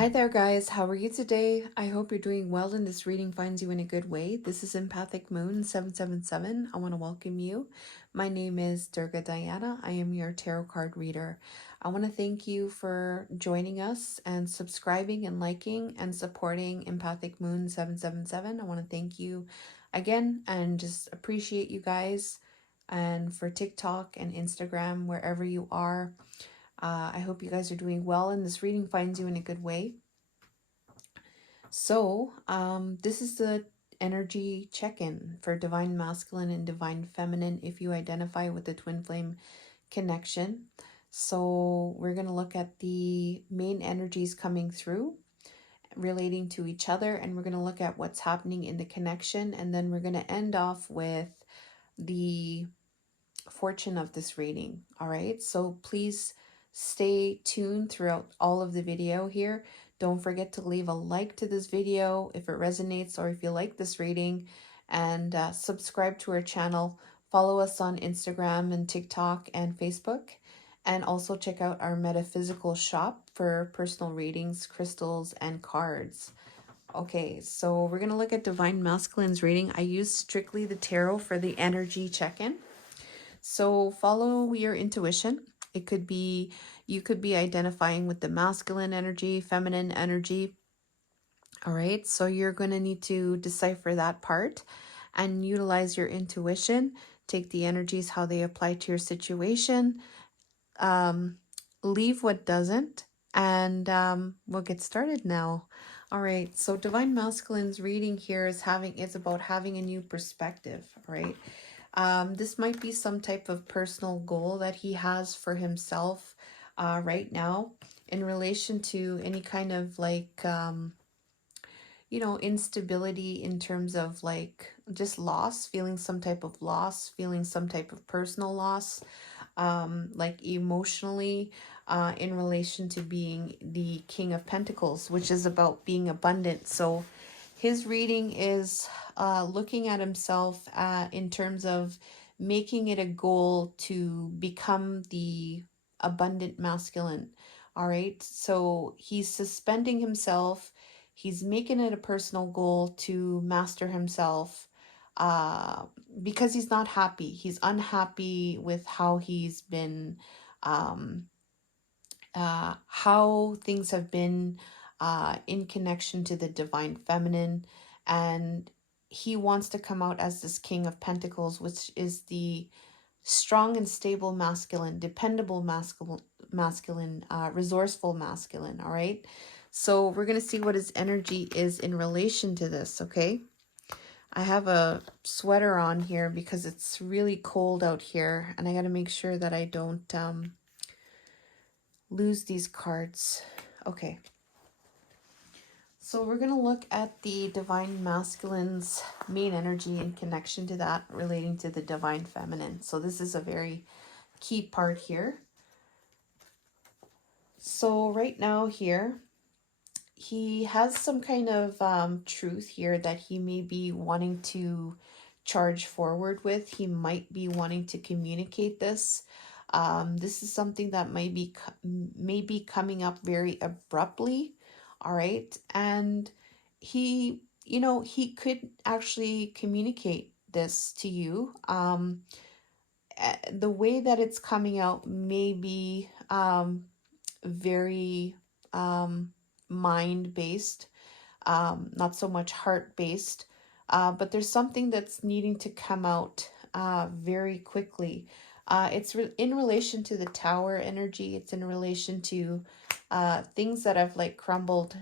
Hi there, guys. How are you today? I hope you're doing well and this reading finds you in a good way. This is Empathic Moon 777. I want to welcome you. My name is Durga Diana. I am your tarot card reader. I want to thank you for joining us and subscribing and liking and supporting Empathic Moon 777. I want to thank you again and just appreciate you guys and for TikTok and Instagram, wherever you are. I hope you guys are doing well and this reading finds you in a good way. So, this is the energy check-in for divine masculine and divine feminine if you identify with the twin flame connection. So, we're going to look at the main energies coming through relating to each other, and we're going to look at what's happening in the connection, and then we're going to end off with the fortune of this reading. All right, so please stay tuned throughout all of the video here. Don't forget to leave a like to this video if it resonates or if you like this reading, and subscribe to our channel. Follow us on Instagram and TikTok and Facebook, and also check out our metaphysical shop for personal readings, crystals, and cards. Okay, so we're going to look at Divine Masculine's reading. I use strictly the tarot for the energy check-in. So follow your intuition. It could be, you could be identifying with the masculine energy, feminine energy. All right, so you're going to need to decipher that part and utilize your intuition. Take the energies, how they apply to your situation. Leave what doesn't, and we'll get started now. All right, so Divine Masculine's reading here is about having a new perspective, right? This might be some type of personal goal that he has for himself right now in relation to any kind of like, instability in terms of like just loss, feeling some type of loss, feeling some type of personal loss, like emotionally, in relation to being the King of Pentacles, which is about being abundant. So his reading is looking at himself in terms of making it a goal to become the abundant masculine. All right. So he's suspending himself. He's making it a personal goal to master himself because he's not happy. He's unhappy with how he's been, how things have been in connection to the divine feminine, and he wants to come out as this King of Pentacles, which is the strong and stable masculine, dependable masculine, resourceful masculine. All right, so we're going to see what his energy is in relation to this. Okay, I have a sweater on here because it's really cold out here, and I got to make sure that I don't lose these cards. Okay, so we're going to look at the divine masculine's main energy in connection to that relating to the divine feminine. So this is a very key part here. So right now here, he has some kind of truth here that he may be wanting to charge forward with. He might be wanting to communicate this. This is something that may be coming up very abruptly. All right, and he could actually communicate this to you. The way that it's coming out may be very mind based, not so much heart based, but there's something that's needing to come out very quickly. It's in relation to the Tower energy. It's in relation to things that have like crumbled.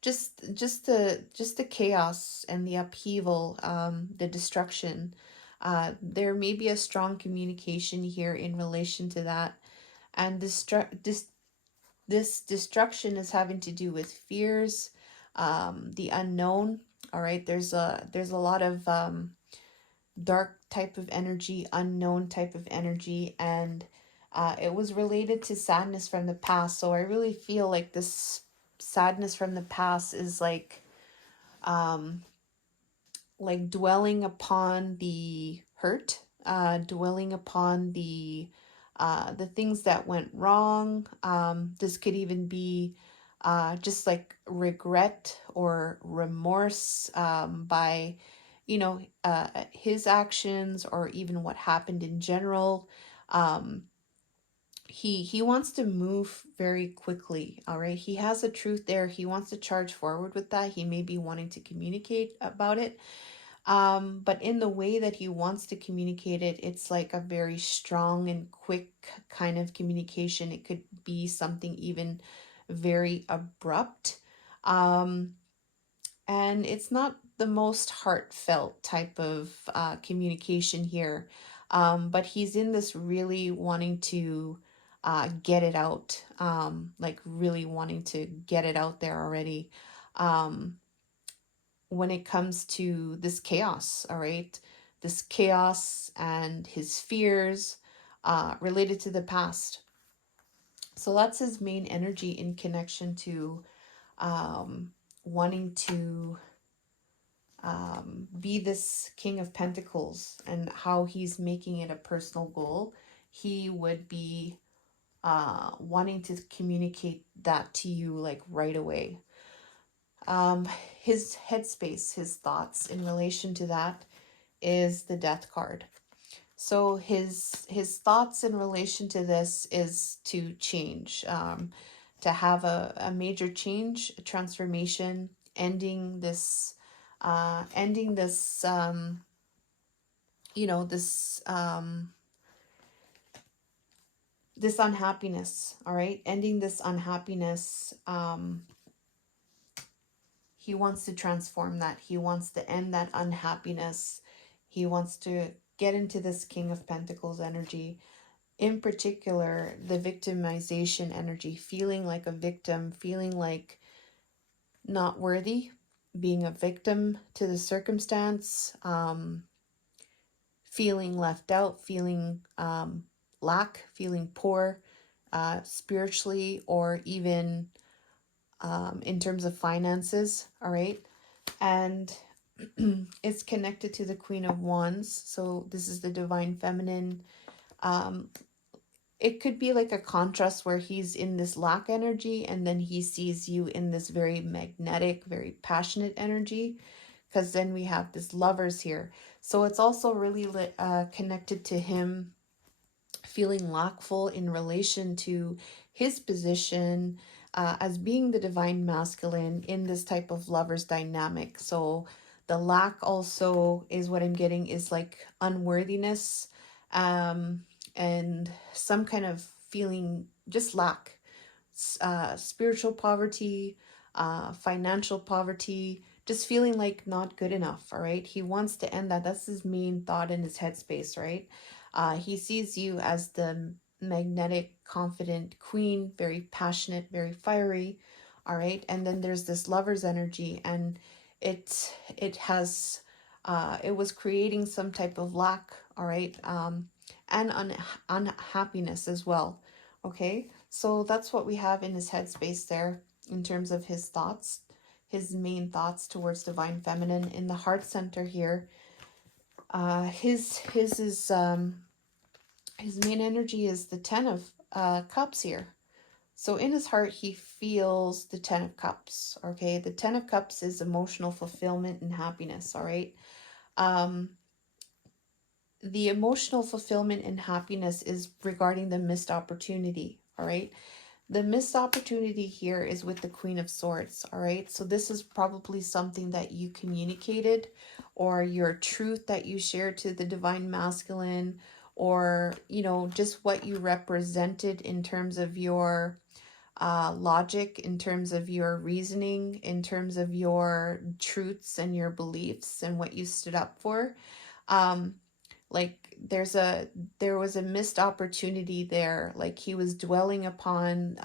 Just the chaos and the upheaval, the destruction. There may be a strong communication here in relation to that, and this destruction is having to do with fears, the unknown. All right, there's a lot of dark type of energy, unknown type of energy, and it was related to sadness from the past. So I really feel like this sadness from the past is like dwelling upon the hurt, dwelling upon the the things that went wrong. This could even be just like regret or remorse by, his actions, or even what happened in general. Um, he wants to move very quickly. All right, he has a truth there. He wants to charge forward with that. He may be wanting to communicate about it, but in the way that he wants to communicate it, it's like a very strong and quick kind of communication. It could be something even very abrupt. Um, and it's not the most heartfelt type of communication here. But he's in this really wanting to get it out, like really wanting to get it out there already. Um, when it comes to this chaos, all right? This chaos and his fears related to the past. So that's his main energy in connection to wanting to be this King of Pentacles, and how he's making it a personal goal. He would be wanting to communicate that to you like right away. His headspace, his thoughts in relation to that is the Death card. So his thoughts in relation to this is to change, to have a major change, a transformation, ending this, ending this, this this unhappiness. All right, ending this unhappiness. He wants to transform that. He wants to end that unhappiness. He wants to get into this King of Pentacles energy. In particular, the victimization energy, feeling like a victim, feeling like not worthy, being a victim to the circumstance, feeling left out, feeling lack, feeling poor spiritually, or even in terms of finances. All right. And it's connected to the Queen of Wands. So this is the divine feminine. Um, it could be like a contrast where he's in this lack energy, and then he sees you in this very magnetic, very passionate energy, because then we have this lovers here. So it's also really connected to him feeling lackful in relation to his position as being the divine masculine in this type of lovers dynamic. So the lack also is what I'm getting is like unworthiness, um, and some kind of feeling just lack, spiritual poverty, financial poverty, just feeling like not good enough. All right, he wants to end that. That's his main thought in his headspace, right? He sees you as the magnetic, confident queen, very passionate, very fiery. All right, and then there's this lover's energy, and it has it was creating some type of lack. All right, and unhappiness as well. Okay, so that's what we have in his headspace there in terms of his thoughts, his main thoughts towards divine feminine. In the heart center here, his main energy is the Ten of Cups here. So in his heart, he feels the Ten of Cups. Okay, the Ten of Cups is emotional fulfillment and happiness. All right, um, the emotional fulfillment and happiness is regarding the missed opportunity. All right, the missed opportunity here is with the Queen of Swords. All right, so this is probably something that you communicated, or your truth that you shared to the divine masculine, or just what you represented in terms of your logic, in terms of your reasoning, in terms of your truths and your beliefs and what you stood up for. um like there was a missed opportunity there. Like he was dwelling upon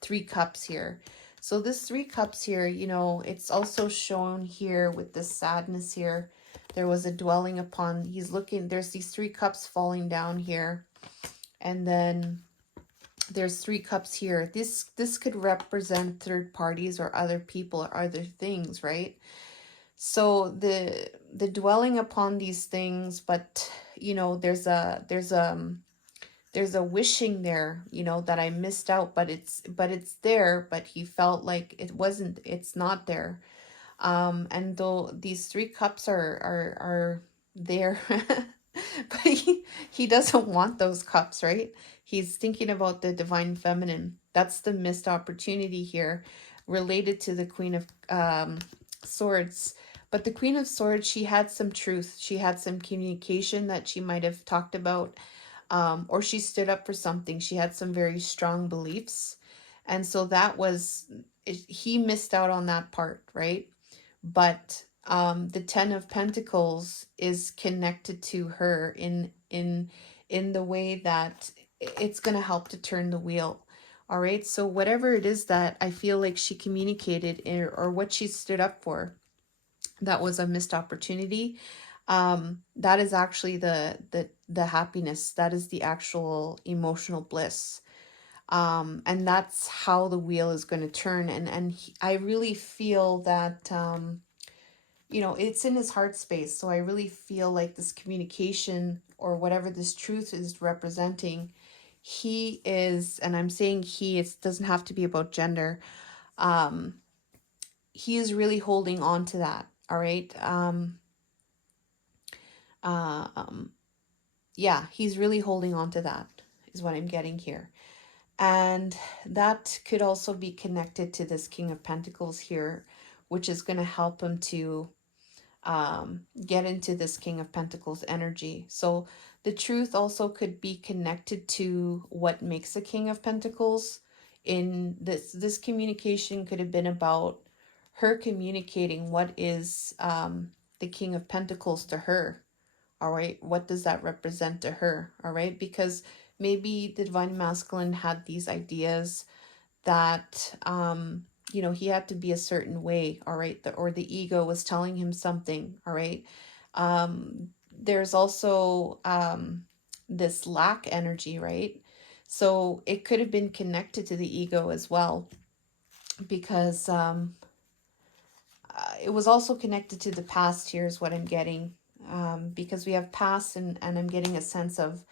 three cups here. So this three cups here, it's also shown here with this sadness here. There was a dwelling upon, he's looking, there's these three cups falling down here, and then there's three cups here. This could represent third parties or other people or other things, right? So the dwelling upon these things, but there's a there's a wishing there, you know, that I missed out, but it's there, but he felt like it's not there. And though these three cups are there, but he doesn't want those cups, right? He's thinking about the divine feminine. That's the missed opportunity here, related to the Queen of Swords. But the Queen of Swords, she had some truth. She had some communication that she might have talked about, or she stood up for something. She had some very strong beliefs. And so that was, he missed out on that part, right? But the Ten of Pentacles is connected to her in the way that it's going to help to turn the wheel. All right, so whatever it is that I feel like she communicated, or what she stood up for, that was a missed opportunity. That is actually the happiness. That is the actual emotional bliss. And that's how the wheel is going to turn. I really feel that you know, it's in his heart space. So I really feel like this communication, or whatever this truth is representing, he is, and I'm saying he, it doesn't have to be about gender. Um, he is really holding on to that. All right. Um, yeah, he's really holding on to that, is what I'm getting here. And that could also be connected to this King of Pentacles here, which is going to help him to get into this King of Pentacles energy. So the truth also could be connected to what makes a King of Pentacles. In this communication could have been about her communicating what is the King of Pentacles to her. All right, what does that represent to her? All right, because maybe the divine masculine had these ideas that you know, he had to be a certain way, all right, or the ego was telling him something, all right. There's also this lack energy, right? So it could have been connected to the ego as well, because it was also connected to the past. Here's what I'm getting, because we have past, and I'm getting a sense of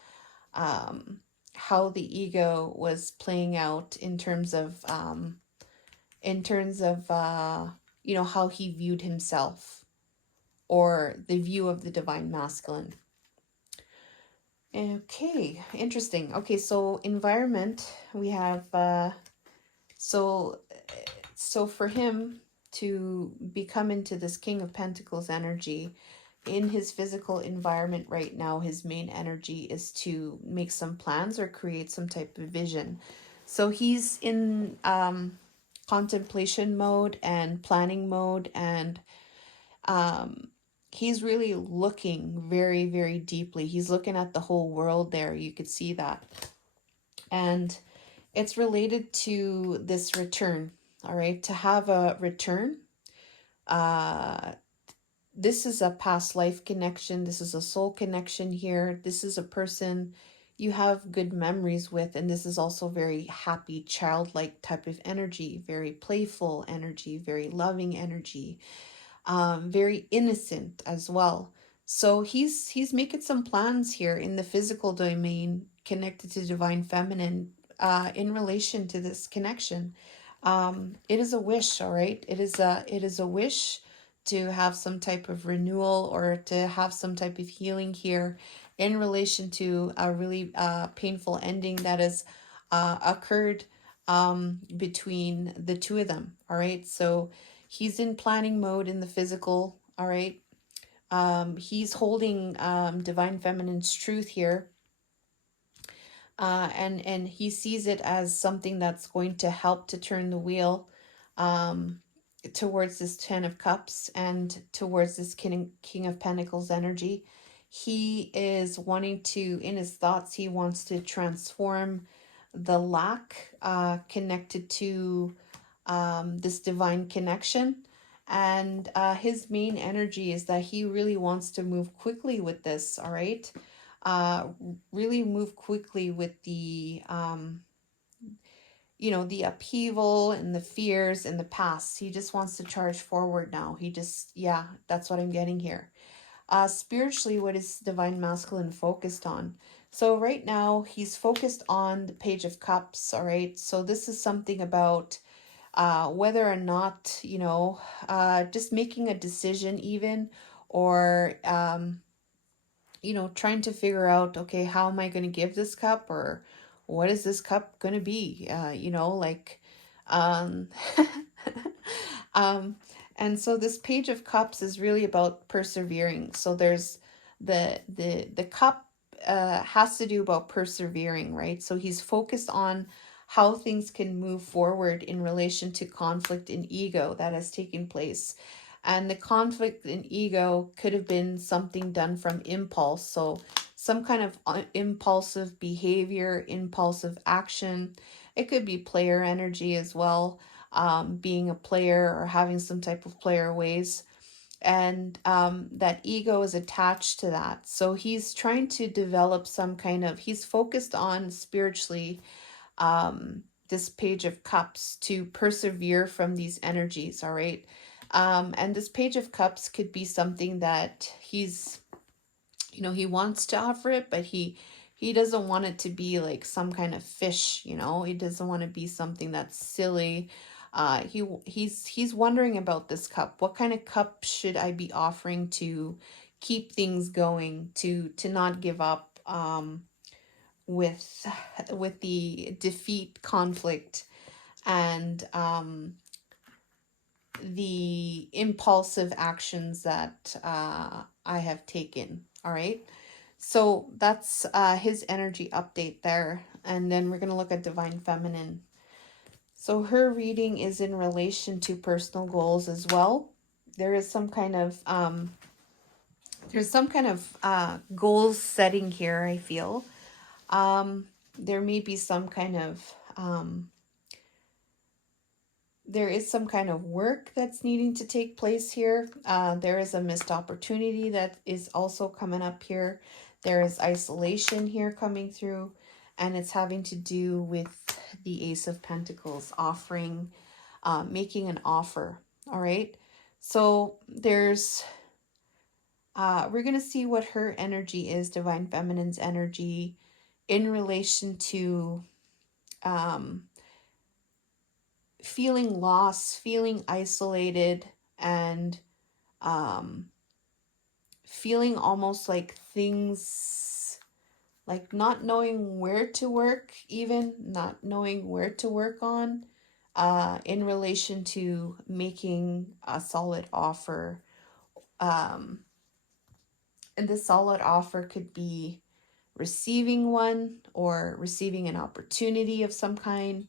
how the ego was playing out in terms of you know, how he viewed himself, or the view of the divine masculine. Okay, interesting. Okay, so environment, we have so for him to become into this King of Pentacles energy, in his physical environment right now, his main energy is to make some plans or create some type of vision. So he's in contemplation mode and planning mode, and he's really looking very, very deeply. He's looking at the whole world there. You could see that. And it's related to this return. All right, to have a return. This is a past life connection. This is a soul connection here. This is a person you have good memories with, and this is also very happy, childlike type of energy, very playful energy, very loving energy, very innocent as well. So he's making some plans here in the physical domain, connected to divine feminine, in relation to this connection. It is a wish, all right. It is a wish to have some type of renewal, or to have some type of healing here in relation to a really painful ending that has occurred between the two of them. All right, so he's in planning mode in the physical. All right, he's holding divine feminine's truth here, and he sees it as something that's going to help to turn the wheel towards this Ten of Cups and towards this King of Pentacles energy. He is wanting to, in his thoughts, he wants to transform the lack connected to this divine connection. And his main energy is that he really wants to move quickly with this, all right? Really move quickly with the you know, the upheaval and the fears and the past. He just wants to charge forward now. He just, yeah, that's what I'm getting here. Spiritually, what is divine masculine focused on? So right now he's focused on the Page of Cups, all right? So this is something about whether or not, just making a decision even, or, trying to figure out, okay, how am I going to give this cup, or what is this cup going to be? Um, um, and so this Page of Cups is really about persevering. So there's the cup has to do about persevering, right? So he's focused on how things can move forward in relation to conflict and ego that has taken place. And the conflict in ego could have been something done from impulse. So some kind of impulsive behavior, impulsive action. It could be player energy as well, being a player or having some type of player ways. And that ego is attached to that. So he's trying to develop some kind of, he's focused on spiritually, this Page of Cups, to persevere from these energies, all right? And this Page of Cups could be something that he wants to offer it, but he doesn't want it to be like some kind of fish, he doesn't want to be something that's silly. He's wondering about this cup. What kind of cup should I be offering to keep things going, to not give up, with the defeat, conflict, and the impulsive actions that I have taken. All right. So that's his energy update there. And then we're going to look at Divine Feminine. So her reading is in relation to personal goals as well. There is some kind of goals setting here, I feel. There may be some kind of there is some kind of work that's needing to take place here. There is a missed opportunity that is also coming up here. There is isolation here coming through, and it's having to do with the Ace of Pentacles offering, making an offer. All right. So we're going to see what her energy is, Divine Feminine's energy, in relation to feeling lost, feeling isolated, and feeling almost like things, like not knowing where to work, even not knowing where to work on, in relation to making a solid offer. And this solid offer could be receiving one, or receiving an opportunity of some kind,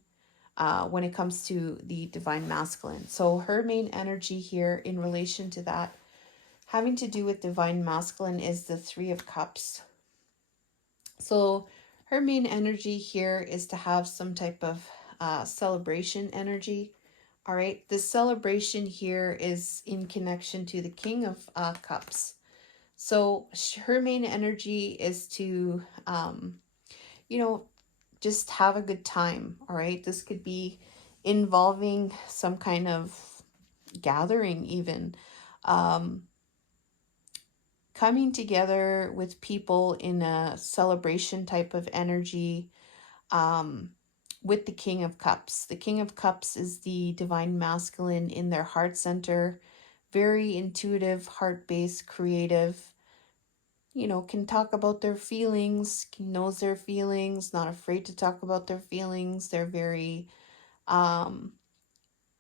when it comes to the Divine Masculine. So her main energy here in relation to that, having to do with Divine Masculine, is the Three of Cups. So her main energy here is to have some type of celebration energy. All right, this celebration here is in connection to the King of Cups. So her main energy is to, just have a good time. All right, this could be involving some kind of gathering, even coming together with people in a celebration type of energy, with the King of Cups. The King of Cups is the Divine Masculine in their heart center, very intuitive, heart-based, creative, can talk about their feelings, knows their feelings, not afraid to talk about their feelings. They're very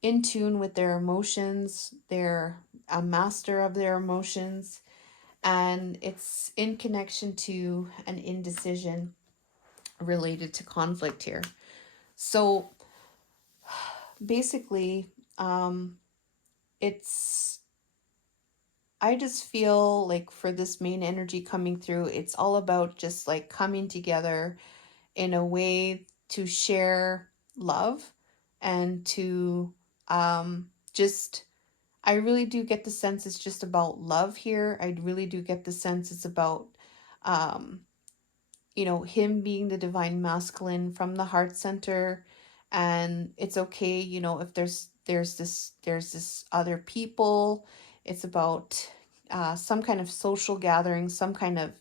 in tune with their emotions. They're a master of their emotions. And it's in connection to an indecision related to conflict here. So basically, I just feel like for this main energy coming through, it's all about just like coming together in a way to share love, and to just, I really do get the sense it's just about love here. I really do get the sense it's about him being the Divine Masculine from the heart center. And it's okay, if there's this other people. It's about some kind of social gathering, some kind of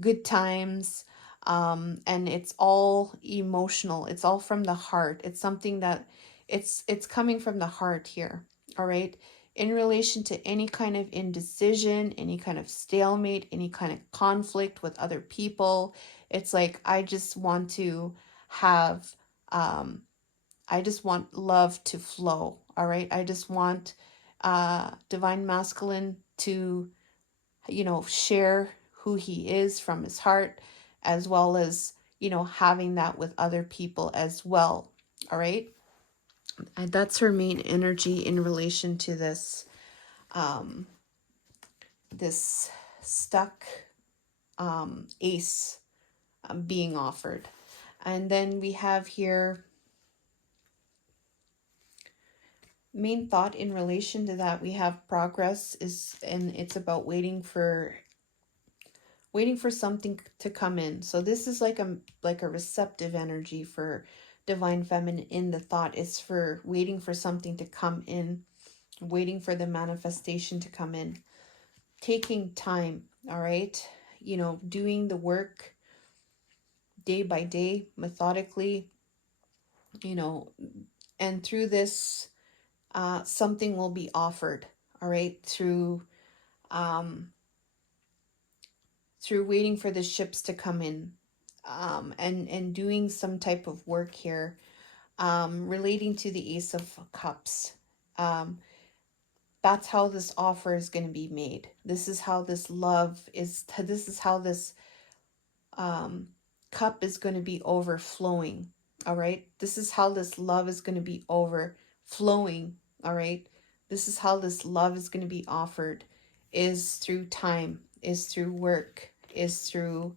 good times, And it's all emotional. It's all from the heart. It's something that it's coming from the heart here. All right. In relation to any kind of indecision, any kind of stalemate, any kind of conflict with other people, it's like I just want to have I just want love to flow. All right. I just want divine masculine to, share who he is from his heart, as well as, having that with other people as well. All right. And that's her main energy in relation to um, this stuck ace being offered. And then we have here main thought in relation to that. We have progress is, and it's about waiting for something to come in. So this is like a receptive energy for divine feminine in the thought. It's for waiting for something to come in, waiting for the manifestation to come in, taking time. All right, doing the work day by day, methodically, and through this something will be offered. All right, through waiting for the ships to come in, and doing some type of work here, relating to the Ace of Cups. That's how this offer is going to be made. This is how this love is. This is how this cup is going to be overflowing. All right. This is how this love is going to be overflowing. All right. This is how this love is going to be offered, is through time, is through work, is through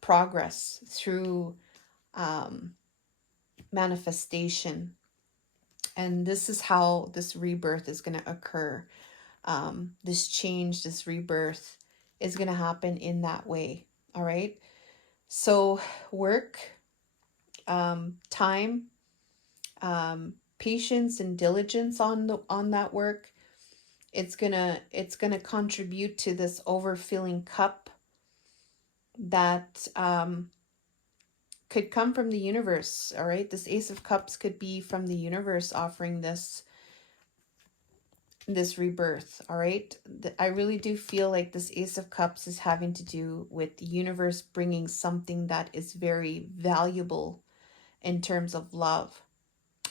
progress, through manifestation. And this is how this rebirth is going to occur. This change, this rebirth is going to happen in that way. All right. So work, time, patience and diligence on that work. It's gonna contribute to this overfilling cup that could come from the universe. All right, this Ace of Cups could be from the universe offering this rebirth. All right, I really do feel like this Ace of Cups is having to do with the universe bringing something that is very valuable in terms of love.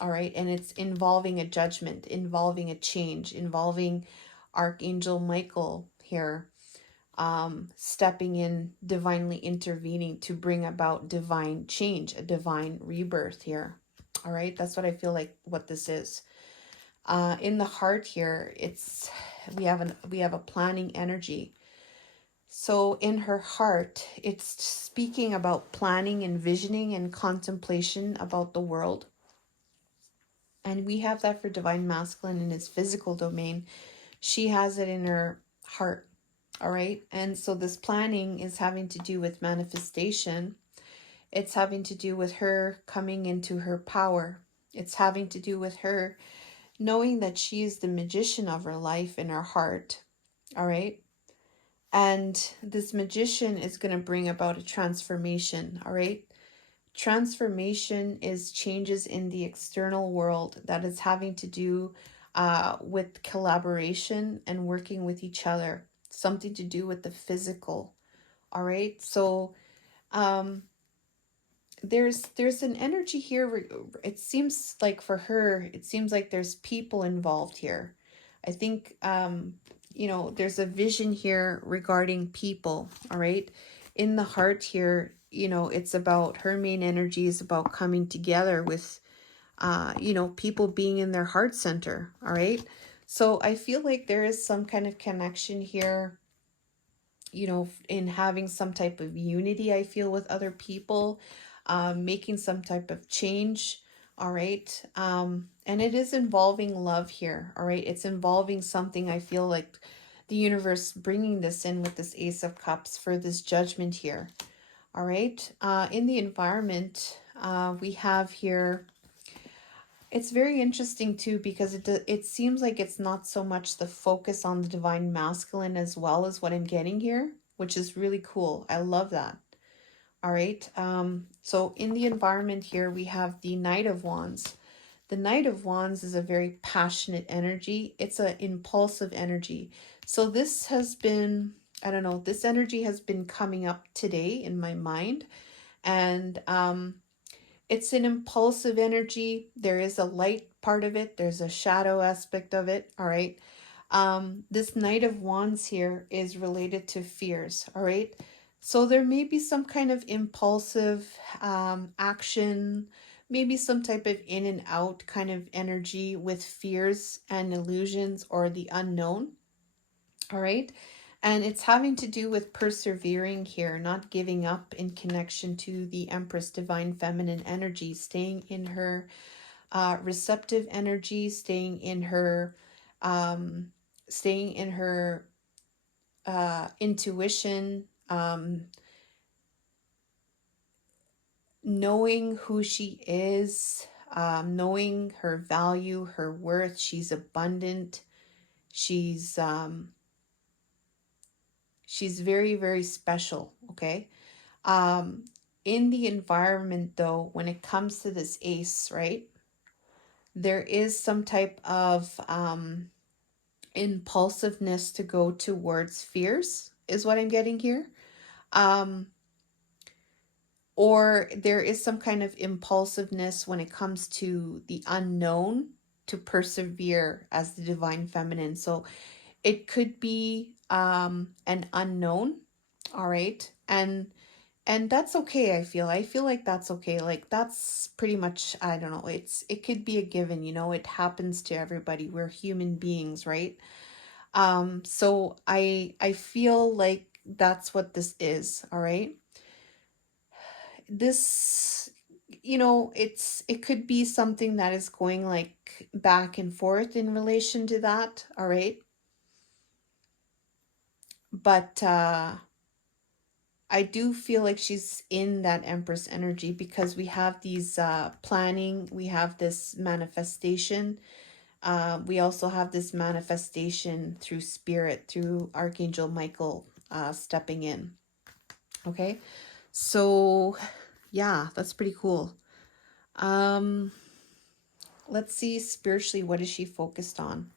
All right, and it's involving a judgment, involving a change, involving Archangel Michael here, stepping in, divinely intervening to bring about divine change, a divine rebirth here. All right, that's what I feel like what this is. In the heart here, we have a planning energy. So in her heart, it's speaking about planning, envisioning, and contemplation about the world. And we have that for divine masculine in his physical domain. She has it in her heart. All right. And so this planning is having to do with manifestation. It's having to do with her coming into her power. It's having to do with her knowing that she is the magician of her life in her heart. All right. And this magician is going to bring about a transformation. All right. Transformation is changes in the external world that is having to do with collaboration and working with each other. Something to do with the physical. All right. So there's an energy here. It seems like for her, it seems like there's people involved here. I think there's a vision here regarding people. All right. In the heart here, it's about her main energy is about coming together with people being in their heart center. All right. So I feel like there is some kind of connection here, in having some type of unity, I feel, with other people, making some type of change. All right. And it is involving love here. All right. It's involving something, I feel like the universe bringing this in with this Ace of Cups for this judgment here. All right. In the environment, we have here, it's very interesting too, because it seems like it's not so much the focus on the divine masculine as well as what I'm getting here. which is really cool. I love that. All right. So in the environment here, we have the Knight of Wands. The Knight of Wands is a very passionate energy. It's an impulsive energy. So this has been, I don't know, this energy has been coming up today in my mind. And it's an impulsive energy. There is a light part of it. There's a shadow aspect of it. All right. This Knight of Wands here is related to fears. All right. So there may be some kind of impulsive action, maybe some type of in and out kind of energy with fears and illusions or the unknown. All right. And it's having to do with persevering here, not giving up in connection to the Empress Divine Feminine energy, staying in her receptive energy, um, staying in her intuition, knowing who she is, knowing her value, her worth. She's abundant. She's very, very special. Okay. In the environment, though, when it comes to this ace, right, there is some type of impulsiveness to go towards fears, is what I'm getting here. Or there is some kind of impulsiveness when it comes to the unknown to persevere as the divine feminine. So it could be an unknown, all right? And that's okay. I feel like that's okay. Like that's pretty much, I don't know, it could be a given, it happens to everybody. We're human beings, right? So I feel like that's what this is, all right? This, it could be something that is going like back and forth in relation to that, all right? But I do feel like she's in that Empress energy because we have these planning, we have this manifestation. We also have this manifestation through spirit, through Archangel Michael stepping in. Okay, so yeah, that's pretty cool. Let's see spiritually, what is she focused on?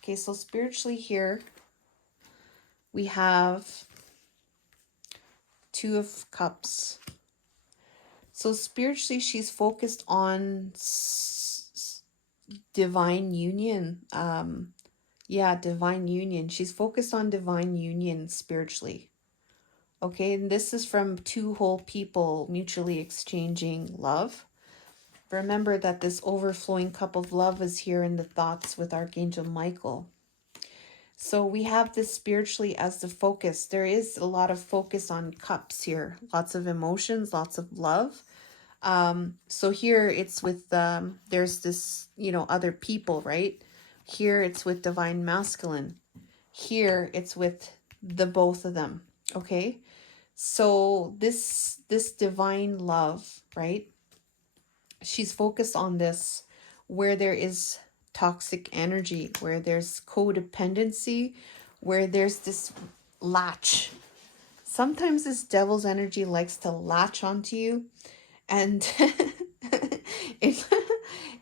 Okay, so spiritually here we have Two of Cups. So spiritually, she's focused on divine union. Divine union. She's focused on divine union spiritually. Okay, and this is from two whole people mutually exchanging love. Remember that this overflowing cup of love is here in the thoughts with Archangel Michael. So we have this spiritually as the focus. There is a lot of focus on cups here. Lots of emotions, lots of love. So here it's with, there's this, other people, right? Here it's with divine masculine. Here it's with the both of them. Okay. So this divine love, right? She's focused on this where there is toxic energy, where there's codependency, where there's this latch. Sometimes this devil's energy likes to latch onto you, and it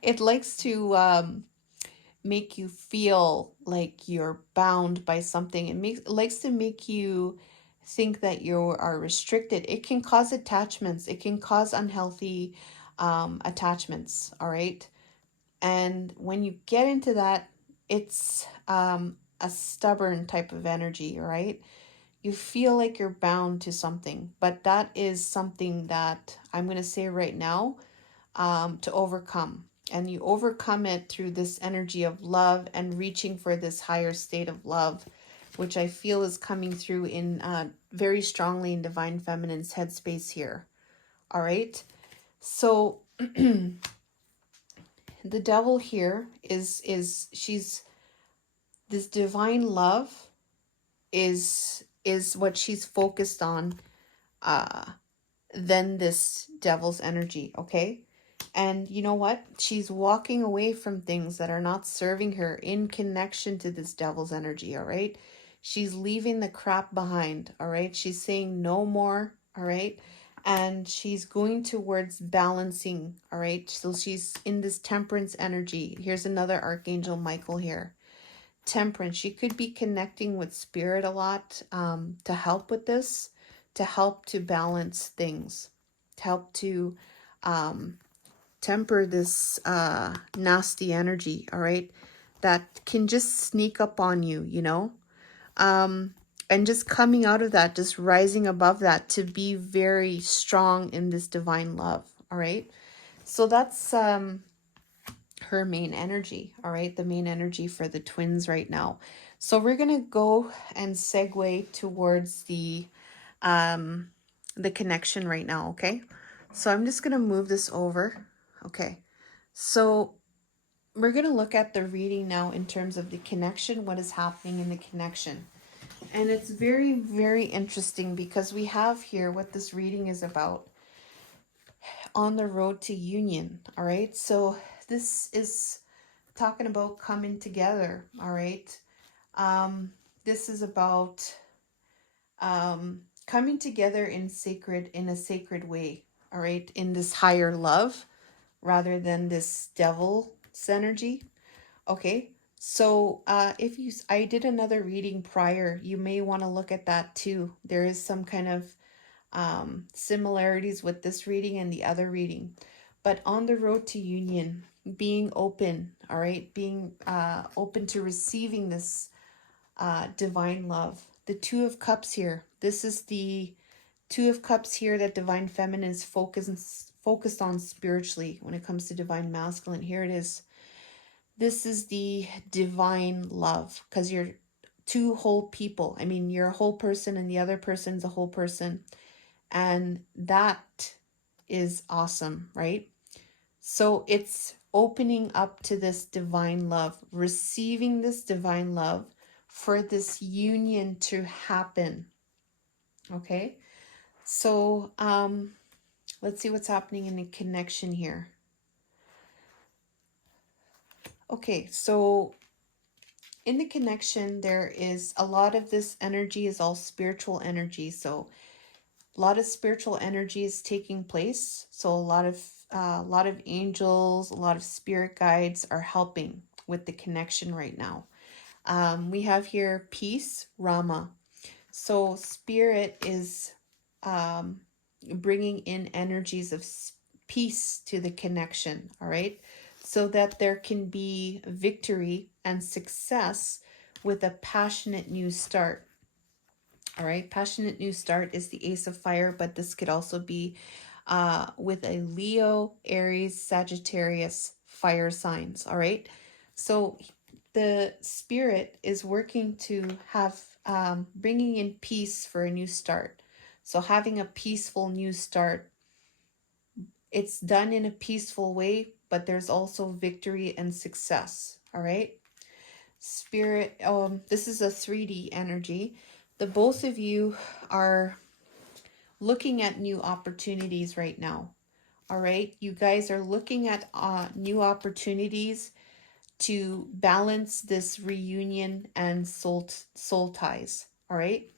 it likes to make you feel like you're bound by something. It likes to make you think that you are restricted. It can cause attachments. It can cause unhealthy attachments. All right. And when you get into that, it's a stubborn type of energy, right? You feel like you're bound to something, but that is something that I'm going to say right now to overcome. And you overcome it through this energy of love and reaching for this higher state of love, which I feel is coming through in very strongly in Divine Feminine's headspace here. All right. So the devil here she's this divine love is what she's focused on than this devil's energy, okay? And you know what? She's walking away from things that are not serving her in connection to this devil's energy, all right? She's leaving the crap behind, all right? She's saying no more, all right? And she's going towards balancing, all right? So she's in this temperance energy. Here's another Archangel Michael here. Temperance. She could be connecting with spirit a lot to help with this, to help to balance things, to help to temper this nasty energy, all right? That can just sneak up on you, you know? And just coming out of that, just rising above that to be very strong in this divine love, all right? So that's her main energy, all right? The main energy for the twins right now. So we're going to go and segue towards the connection right now, okay? So I'm just going to move this over. Okay. So we're going to look at the reading now in terms of the connection, what is happening in the connection. And it's very, very interesting because we have here what this reading is about, on the road to union, all right? So this is talking about coming together, all right? This is about coming together in a sacred way, all right? In this higher love rather than this devil's energy. Okay, so if I did another reading prior, you may want to look at that too. There is some kind of similarities with this reading and the other reading. But on the road to union, being open, all right, being open to receiving this divine love. The Two of Cups here. This is the Two of Cups here that Divine Feminine is focused on spiritually when it comes to Divine Masculine. Here it is. This is the divine love because you're two whole people. I mean, you're a whole person and the other person's a whole person. And that is awesome, right? So it's opening up to this divine love, receiving this divine love for this union to happen. Okay? So let's see what's happening in the connection here. Okay, so in the connection, there is a lot of this energy is all spiritual energy. So a lot of spiritual energy is taking place. So a lot of angels, a lot of spirit guides are helping with the connection right now. We have here peace, Rama. So spirit is bringing in energies of peace to the connection, all right? So that there can be victory and success with a passionate new start. All right, passionate new start is the Ace of Fire, but this could also be with a Leo, Aries, Sagittarius fire signs. All right, so the spirit is working to have bringing in peace for a new start. So having a peaceful new start, it's done in a peaceful way, but there's also victory and success. All right, spirit. This is a 3D energy. The both of you are looking at new opportunities right now. All right, you guys are looking at new opportunities to balance this reunion and soul ties. All right,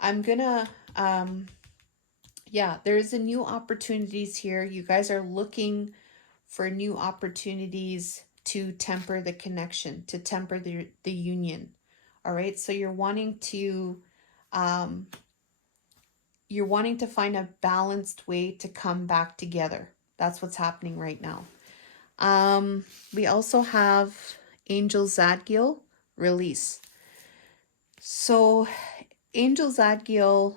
I'm gonna yeah, there's a new opportunities here. You guys are looking for new opportunities to temper the connection, to temper the union. All right, so you're wanting to find a balanced way to come back together. That's what's happening right now. We also have Angel Zadgil, release. So Angel Zadgil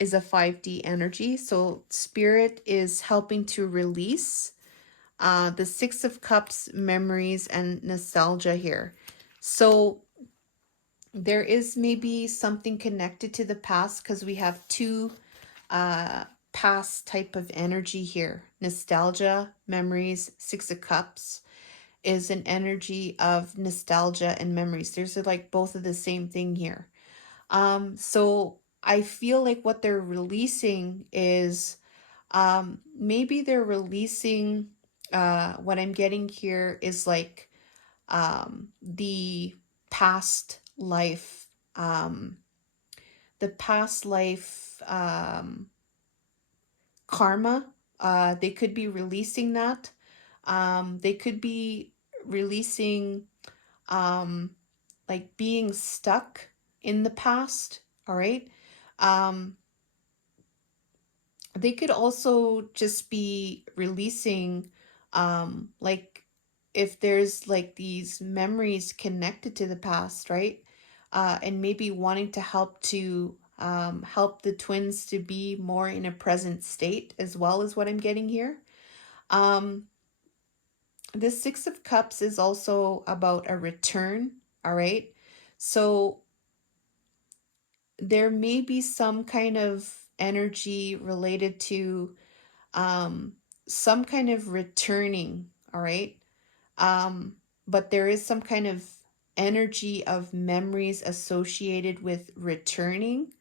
is a 5D energy. So spirit is helping to release the Six of Cups, memories, and nostalgia here. So there is maybe something connected to the past because we have two past type of energy here. Nostalgia, memories, Six of Cups is an energy of nostalgia and memories. There's like both of the same thing here. So I feel like what they're releasing is maybe they're releasing what I'm getting here is like the past life um, the past life karma. They could be releasing that. They could be releasing um, like being stuck in the past. All right. Um, they could also just be releasing like if there's like these memories connected to the past, right? And maybe wanting to help the twins to be more in a present state as well, as what I'm getting here. um the Six of Cups is also about a return. All right, so there may be some kind of energy related to um, some kind of returning. All right. Um, but there is some kind of energy of memories associated with returning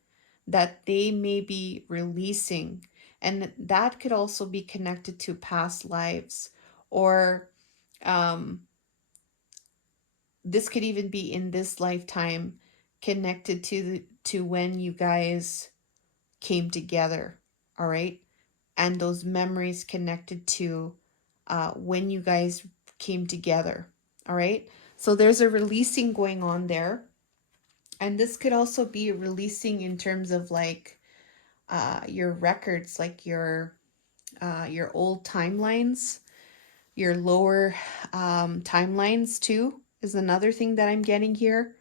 that they may be releasing. And that could also be connected to past lives, or um, this could even be in this lifetime, connected to when you guys came together. All right, and those memories connected to when you guys came together. All right. So there's a releasing going on there. And this could also be releasing in terms of like your records, like your old timelines, your lower timelines too, is another thing that I'm getting here.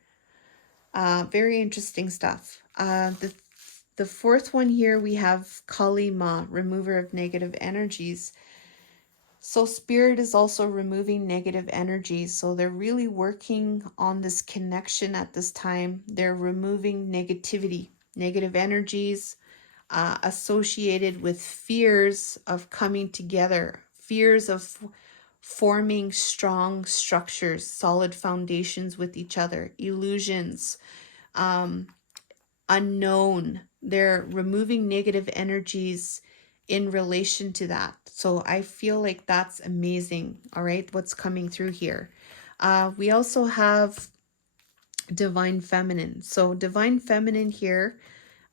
Very interesting stuff. The fourth one here, we have Kali Ma, remover of negative energies. So spirit is also removing negative energies. So they're really working on this connection at this time. They're removing negativity, negative energies associated with fears of coming together, fears of forming strong structures, solid foundations with each other, illusions, um, unknown. They're removing negative energies in relation to that. So I feel like that's amazing. All right, what's coming through here. We also have divine feminine. So divine feminine here,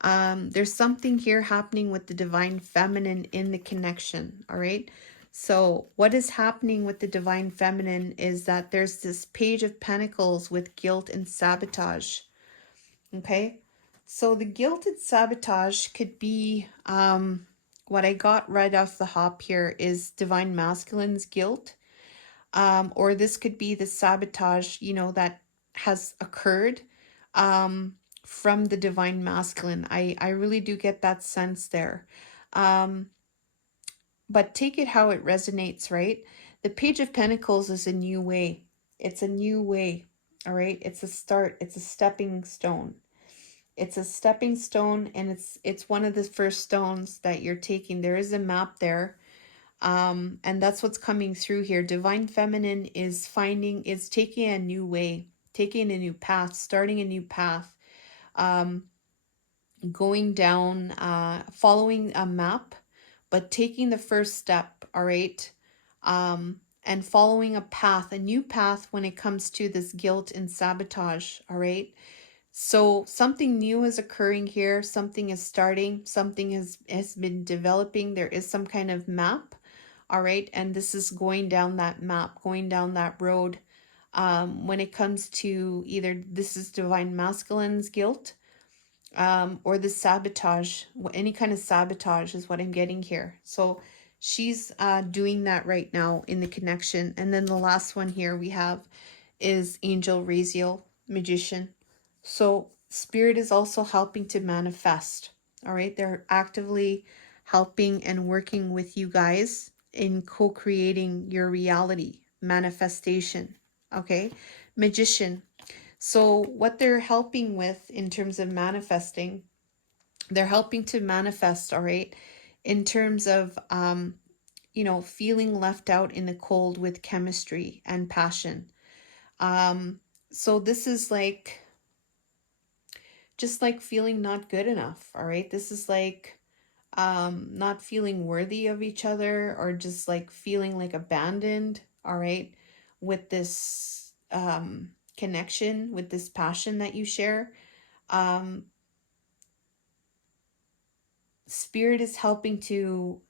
there's something here happening with the divine feminine in the connection. All right. So what is happening with the divine feminine is that there's this page of pentacles with guilt and sabotage. Okay. So the guilt and sabotage could be what I got right off the hop here is divine masculine's guilt. Or this could be the sabotage, that has occurred from the divine masculine. I really do get that sense there. Um, but take it how it resonates, right? The Page of Pentacles is a new way. It's a new way. All right. It's a start. It's a stepping stone. It's a stepping stone, and it's one of the first stones that you're taking. There is a map there. And that's what's coming through here. Divine feminine is taking a new way, taking a new path, starting a new path, going down, following a map, but taking the first step. All right. And following a path, a new path when it comes to this guilt and sabotage. All right. So something new is occurring here. Something is starting. Something has been developing. There is some kind of map. All right. And this is going down that map, going down that road. When it comes to either this is divine masculine's guilt, or the sabotage, any kind of sabotage is what I'm getting here. So she's doing that right now in the connection. And then the last one here we have is Angel Raziel, magician. So spirit is also helping to manifest. All right. They're actively helping and working with you guys in co-creating your reality, manifestation. Okay. Magician. So what they're helping with in terms of manifesting, they're helping to manifest, all right, in terms of feeling left out in the cold with chemistry and passion. So this is like just like feeling not good enough. All right. This is like not feeling worthy of each other, or just like feeling like abandoned. All right. With this connection, with this passion that you share. Um, Spirit is helping to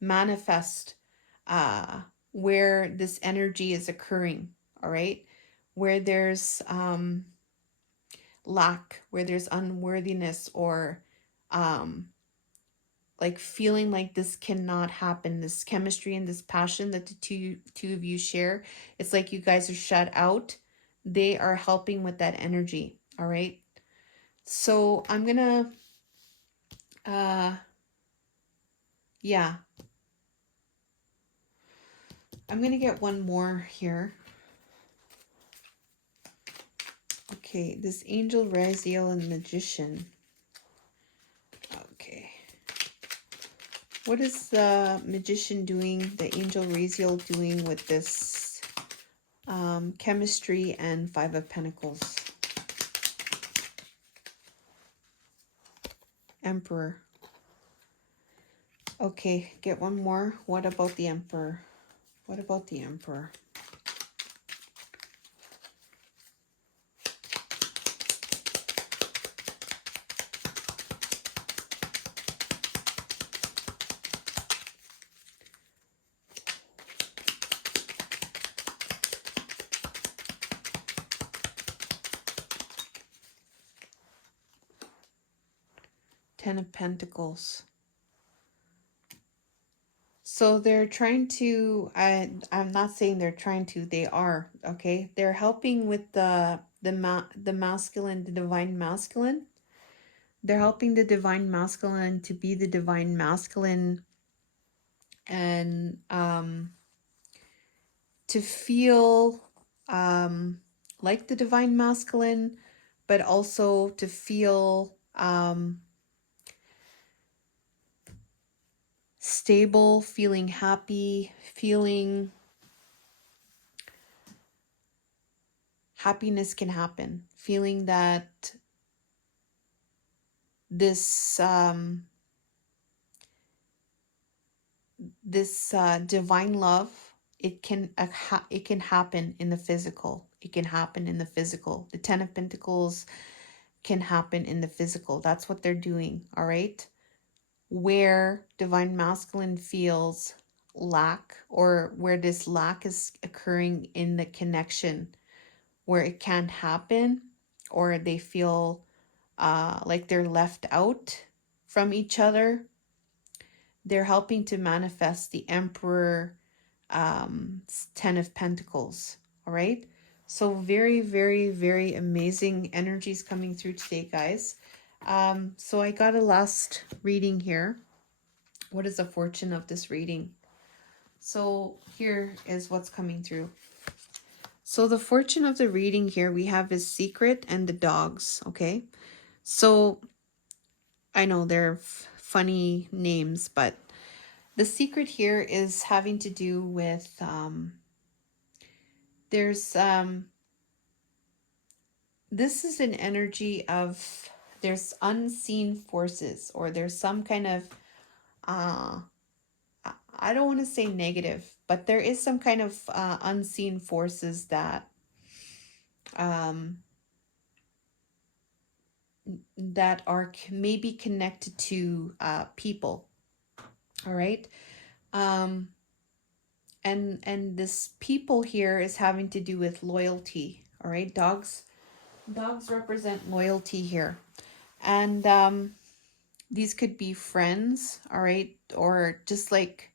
manifest where this energy is occurring, all right? Where there's lack, where there's unworthiness, or um, like feeling like this cannot happen, this chemistry and this passion that the two of you share, it's like you guys are shut out. They are helping with that energy, all right? So I'm gonna yeah, I'm gonna get one more here. Okay, this Angel, Raziel, and Magician. Okay. What is the Magician doing, the Angel Raziel doing with this chemistry and Five of Pentacles? Emperor. Okay, get one more. What about the Emperor? What about the Emperor? Ten of Pentacles. So they're trying to, I'm not saying they're trying to, they are, okay? They're helping with the masculine, the divine masculine. They're helping the divine masculine to be the divine masculine, and to feel like the divine masculine, but also to feel stable, feeling happy, feeling happiness can happen, feeling that this divine love, it can it can happen in the physical. It can happen in the physical. The Ten of Pentacles can happen in the physical. That's what they're doing, all right? Where divine masculine feels lack, or where this lack is occurring in the connection, where it can't happen, or they feel like they're left out from each other, they're helping to manifest the Emperor, Ten of Pentacles, all right? So very, very, very amazing energies coming through today, guys. So I got a last reading here. What is the fortune of this reading? So here is what's coming through. So the fortune of the reading here, we have is Secret and the dogs, okay? So I know they're funny names, but the secret here is having to do with there's this is an energy of, there's unseen forces, or there's some kind of I don't want to say negative, but there is some kind of unseen forces that that are maybe connected to people, all right? And this people here is having to do with loyalty, all right? Dogs represent loyalty here, and these could be friends, all right, or just like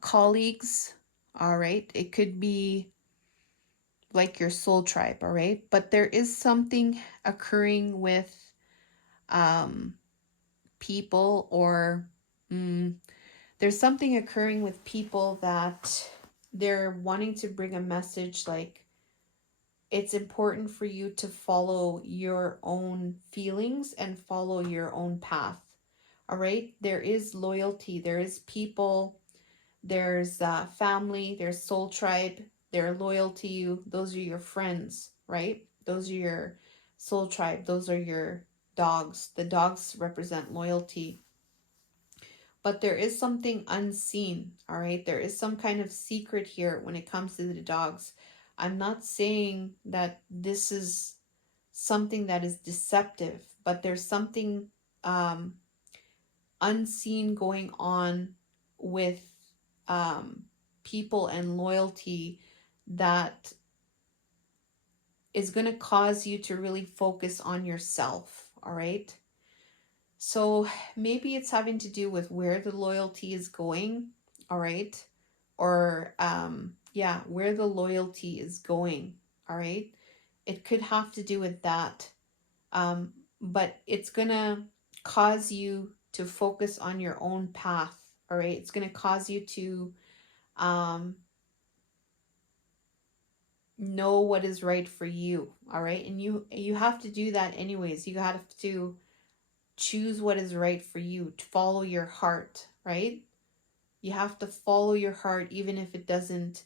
colleagues, all right? It could be like your soul tribe, all right? But there is something occurring with people, or there's something occurring with people that they're wanting to bring a message, like it's important for you to follow your own feelings and follow your own path, all right? There is loyalty, there is people, there's family, there's soul tribe, they're loyal to you. Those are your friends, right? Those are your soul tribe. Those are your dogs. The dogs represent loyalty. But there is something unseen, all right? There is some kind of secret here when it comes to the dogs. I'm not saying that this is something that is deceptive, but there's something um, unseen going on with um, people and loyalty that is going to cause you to really focus on yourself. All right. So maybe it's having to do with where the loyalty is going. All right. Or, yeah, where the loyalty is going. All right. It could have to do with that. But it's going to cause you to focus on your own path. All right. It's going to cause you to um, know what is right for you. All right. And you have to do that anyways. You have to choose what is right for you, to follow your heart, right? You have to follow your heart even if it doesn't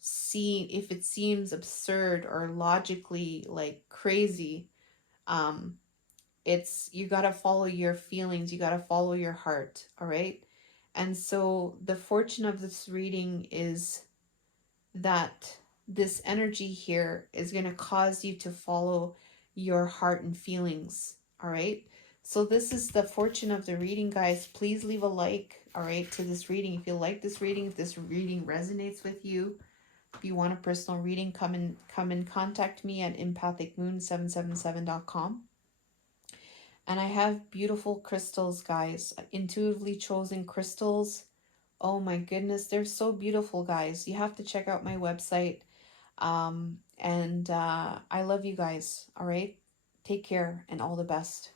seem, if it seems absurd or logically like crazy. Um it's, you got to follow your feelings, you got to follow your heart, all right? And so the fortune of this reading is that this energy here is going to cause you to follow your heart and feelings. All right. So this is the fortune of the reading, guys. Please leave a like, all right, to this reading. If you like this reading, if this reading resonates with you, if you want a personal reading, come and contact me at empathicmoon777.com. And I have beautiful crystals, guys. Intuitively chosen crystals. Oh my goodness, they're so beautiful, guys. You have to check out my website. And I love you guys. All right. Take care and all the best.